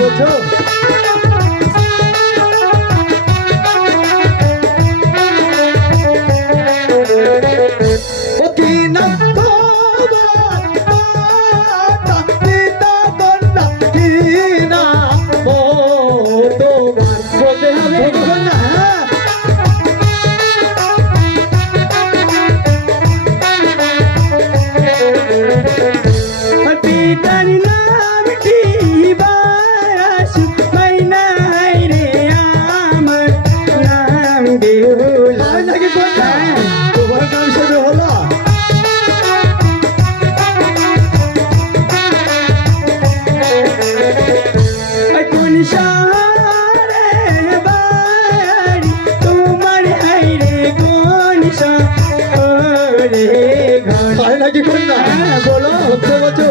বলছো? ও কি নাম তোমার? মাতা পিতা কন্যা কি নাম ও তোমার? বলতে হবে কন্যা। হ্যাঁ, পিতার নাম কি বাসু মাইনাই রে আমার নাম বেহুলা। তাই নাকি কন্যা? তোমার নাম শুরু হলো? কোন শহরে বাড়ি তোমার হাইরে কোন শহরে ঘর? তাই নাকি কন্যা? হ্যাঁ, বলো। সত্যি বলছো?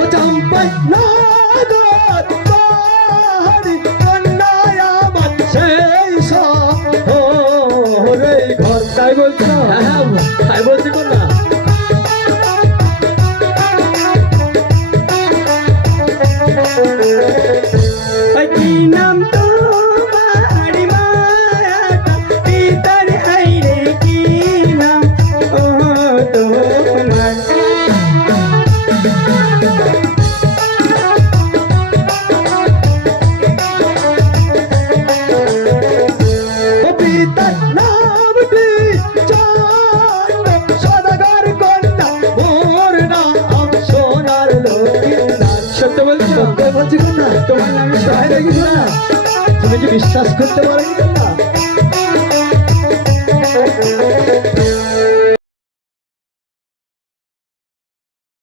ও চম্পাই নাগর বাহারি কন্যায় আমার সেই শহরে ঘর। তাই বলছো? হ্যাঁ, তাই বলছি কন্যা। কি নাম তোমার মাতা পিতার হাইরে কি নাম ও তোমার? ও পিতার নামটি চন্দ্র সদাগর কন্যা মোর নাম সোনার লক্ষ্মীনাথ। সত্য বলছো? সত্যি বলছি কন্যা। তোমার নামে তাই নাকি কন্যা? তুমি কি বিশ্বাস করতে পারো কন্যা?